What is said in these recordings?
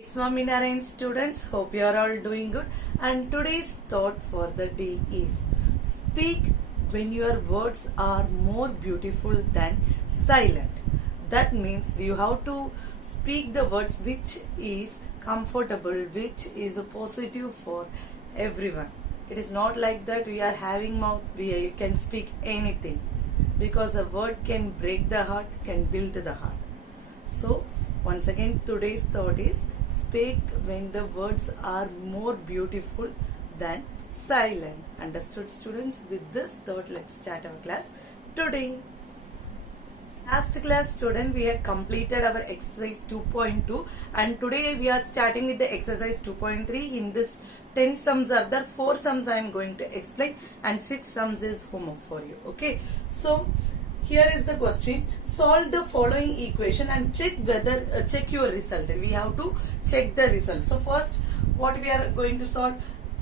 Swaminarayan students, hope you are all doing good. And today's thought for the day is speak when your words are more beautiful than silent. That means you have to speak the words which is comfortable, which is a positive for everyone. It is not like that we are having mouth, you can speak anything, because a word can break the heart, can build the heart. So once again, today's thought is speak when the words are more beautiful than silent. Understood, students? With this thought, let's start our class today. Last class, student, we had completed our exercise 2.2 and today we are starting with the exercise 2.3. In this 10 sums are there, 4 sums I am going to explain and 6 sums is homework for you. Okay, so here is the question. Solve the following equation and check whether check your result. We have to check the result. So first, what we are going to solve?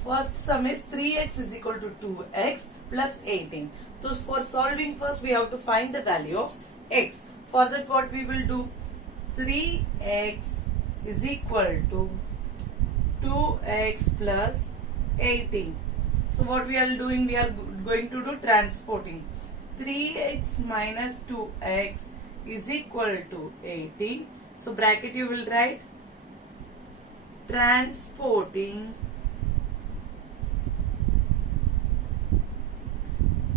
First sum is 3x is equal to 2x plus 18. So for solving, first we have to find the value of x. For that, what we will do? 3x is equal to 2x plus 18. So what we are doing? We are going to do transporting. 3x minus 2x is equal to 18. So bracket you will write transporting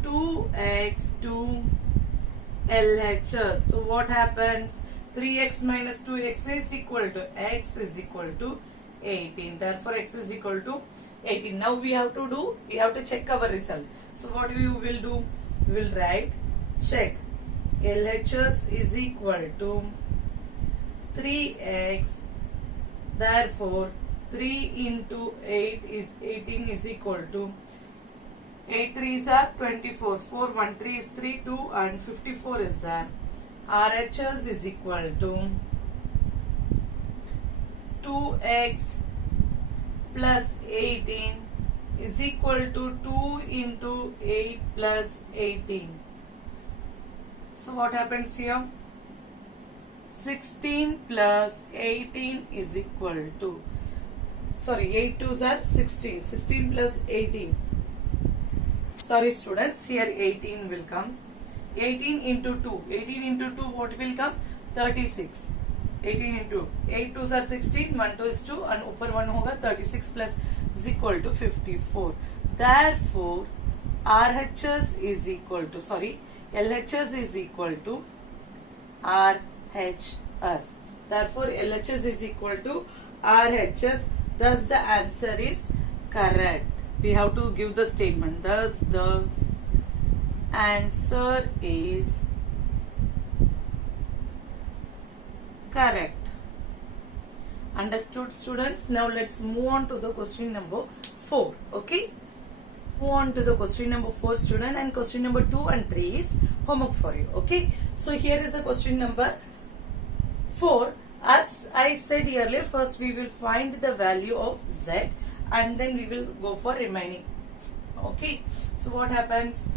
2x to LHS. So what happens? 3x minus 2x is equal to x is equal to 18. Therefore x is equal to 18. Now we have to check our result. So what we will do? We will write check LHS is equal to 3x. Therefore 3 into 8 is 18 is equal to 8 3s are 24, 4 1 3 is 3, 2 and 54 is there. RHS is equal to 2x plus 18 is equal to 2 into 8 plus 18. So what happens here? 16 plus 18 is equal to, sorry, 8 2s are 16, 16 plus 18. Sorry students, here 18 will come. 18 into 2, 18 into 2 what will come? 36. 18 into 8 2s are 16, 1 2 is 2 and upper 1 hoga 36 plus is equal to 54. Therefore RHS is equal to, sorry, LHS is equal to RHS. Therefore LHS is equal to RHS. Thus the answer is correct. We have to give the statement. Thus the answer is correct. Understood, students? Now let's move on to the question number 4. Okay, move on to the question number 4, student, and question number 2 and 3 is homework for you. Okay, so here is the question number 4. As I said earlier, first we will find the value of z and then we will go for remaining. Okay, so what happens?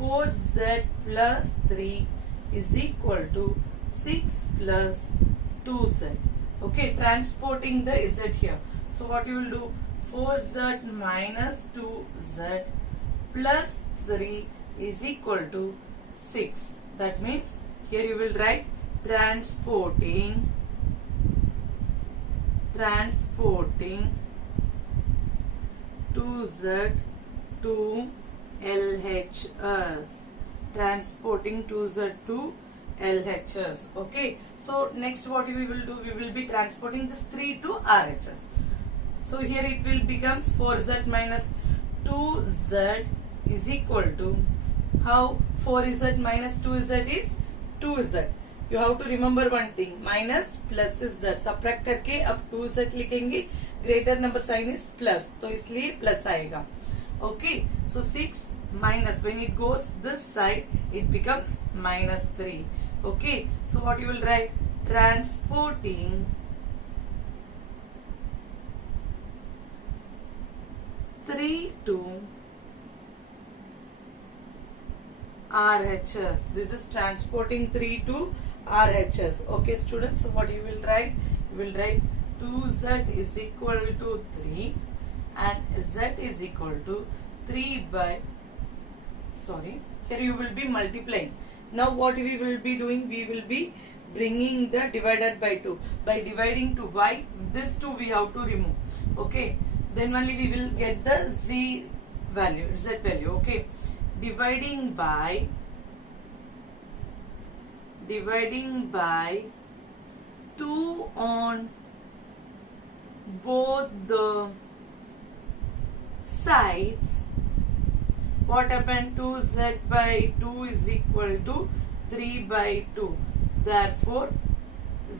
4z plus 3 is equal to 6 plus 2z. Okay, transporting the z here. So what you will do? 4z minus 2z plus 3 is equal to 6. That means here you will write transporting 2z to LHS. Transporting 2z to LHS. Okay, so next what we will do? We will be transporting this 3 to RHS. So here it will becomes 4z minus 2z is equal to, how? 4z minus 2z is 2z. You have to remember one thing, minus plus is there, subtract करके अब 2z लिखेंगे, greater number sign is plus, तो इसलिए plus आएगा. Okay, so 6 minus, when it goes this side it becomes minus 3. Okay, so what you will write? Transporting 3 to RHS. This is transporting 3 to RHS. Okay students, so what you will write? You will write 2z is equal to 3 and z is equal to 3 by, sorry, here you will be multiplying. Now what we will be doing, we will be bringing the divided by 2. By dividing to y, this 2 we have to remove. Okay, then only we will get the z value, okay. Dividing by 2 on both the sides. What happened? 2z by 2 is equal to 3 by 2. Therefore,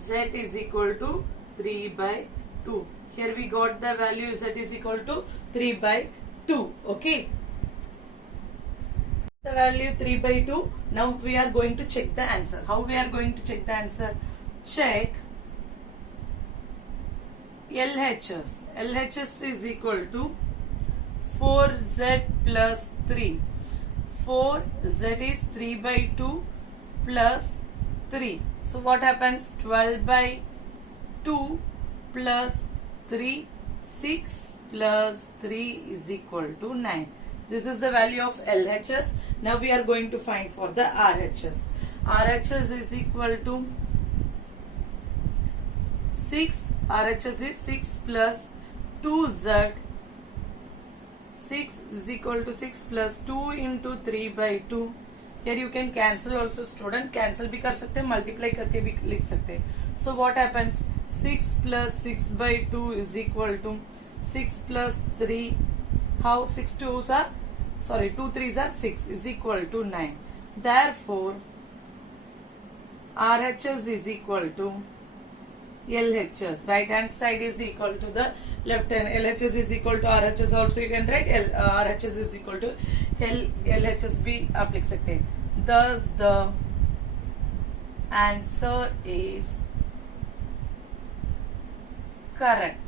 z is equal to 3 by 2. Here we got the value z is equal to 3 by 2. Okay. The value 3 by 2. Now we are going to check the answer. How we are going to check the answer? Check LHS. LHS is equal to 4z plus 3. 4z is 3 by 2 plus 3. So what happens? 12 by 2 plus 3, 6 plus 3 is equal to 9. This is the value of LHS. Now we are going to find for the RHS. RHS is equal to 6. RHS is 6 plus 2z. 6 is equal to 6 plus 2 into 3 by 2. Here you can cancel also, student. Cancel भी कर सकते हैं, multiply करके भी लिख सकते हैं. So what happens? 6 plus 6 by 2 is equal to 6 plus 3. How 6 2s are? Sorry, 2 3s are 6 is equal to 9. Therefore, RHS is equal to LHS. Right hand side is equal to the left hand. LHS is equal to RHS. Also you can write RHS is equal to LHS भी आप लिख सकते हैं. Thus the answer is correct.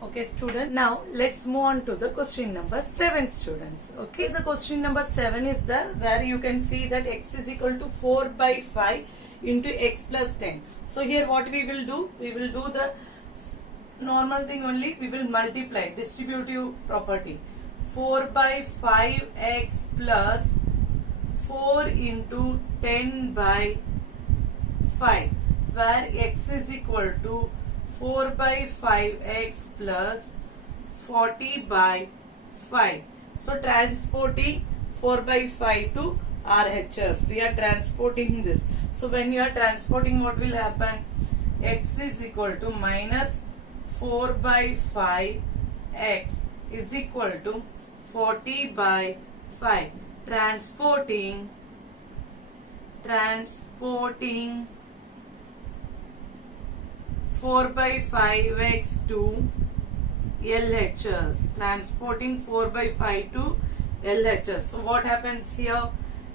Okay, student. Now let's move on to the question number 7, students. Okay, the question number 7 is there where you can see that x is equal to 4 by 5 into x plus 10. So here what we will do? We will do the normal thing only. We will multiply distributive property. 4 by 5x plus 4 into 10 by 5, where x is equal to 4 by 5x plus 40 by 5. So transporting 4 by 5 to RHS. We are transporting this. So when you are transporting, what will happen? X is equal to minus 4 by 5x is equal to 40 by 5. Transporting 4 by 5x to LHS. Transporting 4 by 5 to LHS. So what happens here?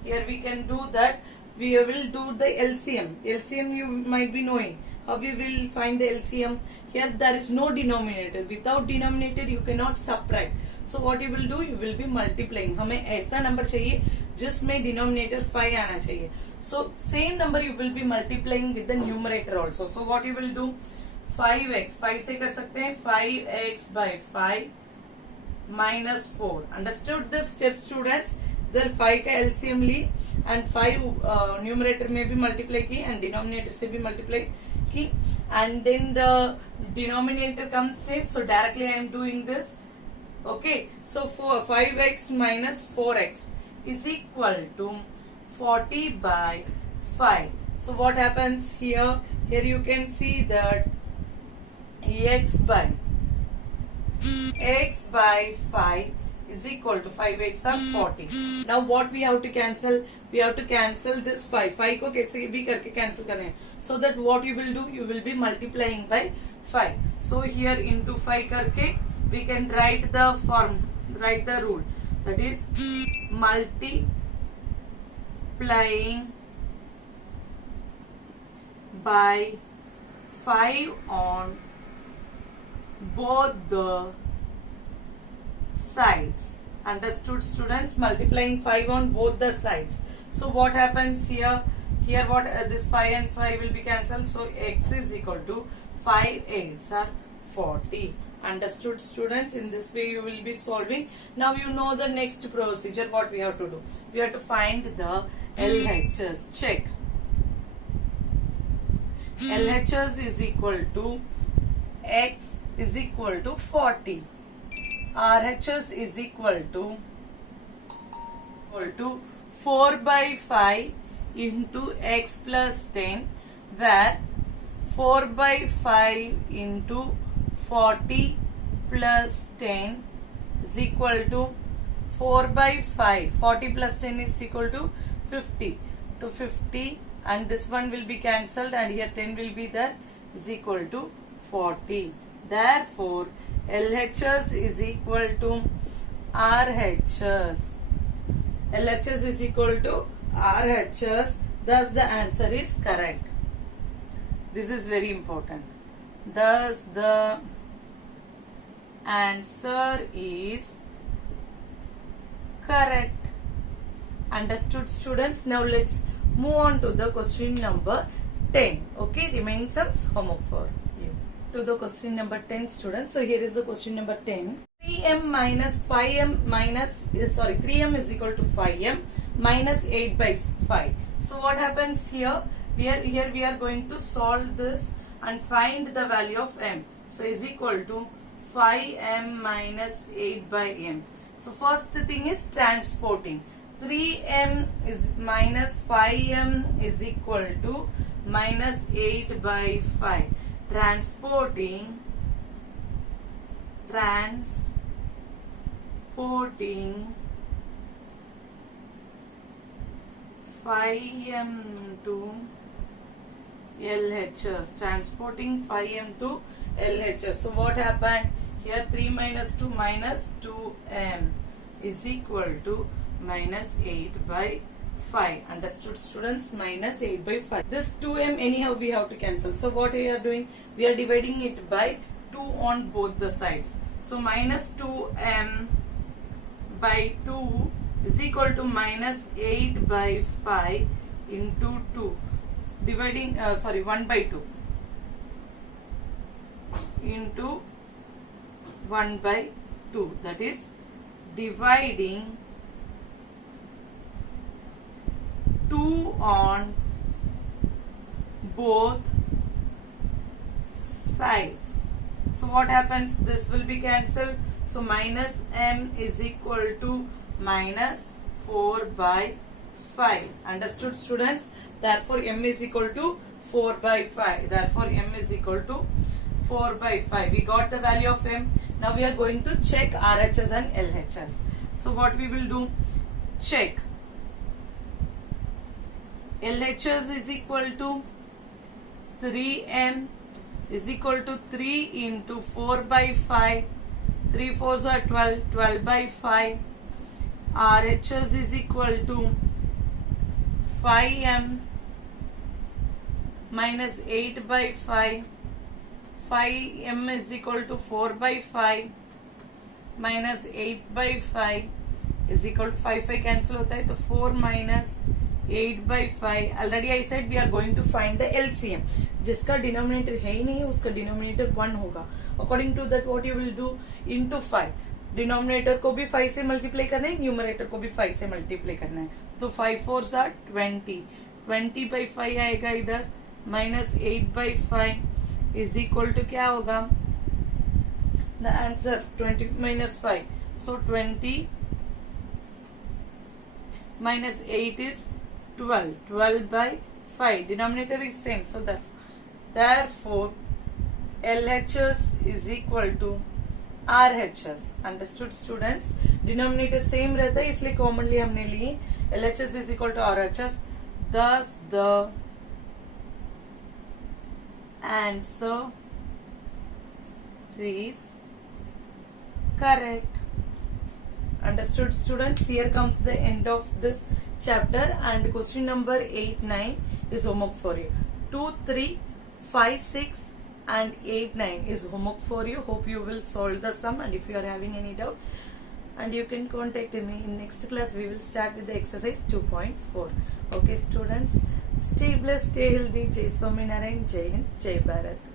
Here we can do that. We will do the LCM. LCM you might be knowing. How we will find the LCM? Here there is no denominator. Without denominator you cannot subtract. So what you will do? You will be multiplying. हमें ऐसा number चाहिए जिसमें denominator 5 आना चाहिए. So same number you will be multiplying with the numerator also. So what you will do? 5x 5 से कर सकते हैं 5x by 5 minus 4. Understood this step, students? Then 5 का LCM ली and 5 numerator में भी multiply की and denominator से भी multiply की and then the denominator comes same. So directly I am doing this. Okay. So 5x minus 4x is equal to 40 by 5. So what happens here? Here you can see that x by 5 is equal to 5x are 40. Now what we have to cancel? We have to cancel this 5. 5 को कैसे भी करके cancel करना है. So that what you will do? You will be multiplying by 5. So here into 5 करके we can write the rule. That is multiplying by 5 on both the sides. Understood, students? Multiplying 5 on both the sides. So what happens here? Here what this 5 and 5 will be cancelled. So x is equal to 5 8s are 40. Understood, students? In this way you will be solving. Now you know the next procedure. What we have to do? We have to find the LHS. Check. LHS is equal to x is equal to 40. RHS is equal to 4 by 5 into x plus 10, where 4 by 5 into 40 plus 10 is equal to 4 by 5. 40 plus 10 is equal to 50. So 50, and this one will be cancelled, and here 10 will be there, is equal to 40. Therefore, LHS is equal to RHS. LHS is equal to RHS. Thus the answer is correct. This is very important. Thus the answer is correct. Understood, students? Now let's move on to the question number 10. Okay, remaining sums homework for you. To the question number 10, students. So here is the question number 10. 3m minus 5m minus 3m is equal to 5m minus 8 by 5. So what happens here? Here we are going to solve this and find the value of m. So is equal to 5m minus 8 by m. So first thing is transporting. 3m is minus 5m is equal to minus 8 by 5. Transporting 5m to LHS. Transporting 5m to LHS. So what happened? Here 3 minus 2 minus 2m is equal to minus 8 by 5. Understood, students? Minus 8 by 5. This 2m anyhow we have to cancel. So what we are doing? We are dividing it by 2 on both the sides. So minus 2m by 2 is equal to minus 8 by 5 into 2. Dividing 1 by 2 into 1 by 2. That is dividing 2 on both sides. So what happens? This will be cancelled. So minus m is equal to minus 4 by 5. Understood, students? Therefore m is equal to 4 by 5. Therefore m is equal to 4 by 5. We got the value of m. Now we are going to check RHS and LHS. So what we will do? Check. LHS is equal to 3m is equal to 3 into 4 by 5. 3 4s are 12. 12 by 5. RHS is equal to 5m minus 8 by 5. 5m is equal to 4 by 5 minus 8 by 5 is equal to 5 cancel होता है तो 4 minus 8 by 5. Already I said we are going to find the LCM. जिसका denominator है ही नहीं उसका denominator 1 होगा. According to that what you will do? Into 5. Denominator को भी 5 से मल्टीप्लाई करना है, न्यूमरेटर को भी 5 से मल्टीप्लाई करना है. तो 5 4s are 20. 20 by 5 आएगा इधर. minus 8 by 5 is equal to क्या होगा? The answer 20 minus 5. So 20 minus 8 is 12. 12 by 5. Denominator is same. So therefore LHS is equal to RHS. Understood, students? Denominator same रहता है इसलिए commonly हमने लिए LHS is equal to RHS. Thus the answer is correct. Understood, students? Here comes the end of this chapter and question number 8, 9 is homework for you. 2, 3, 5, 6 and 8, 9 is homework for you. Hope you will solve the sum, and if you are having any doubt, and you can contact me in next class. We will start with the exercise 2.4. Okay, students? Stay blessed, stay healthy. Jai Swaminarayan, Jai Hind, Jai Bharat.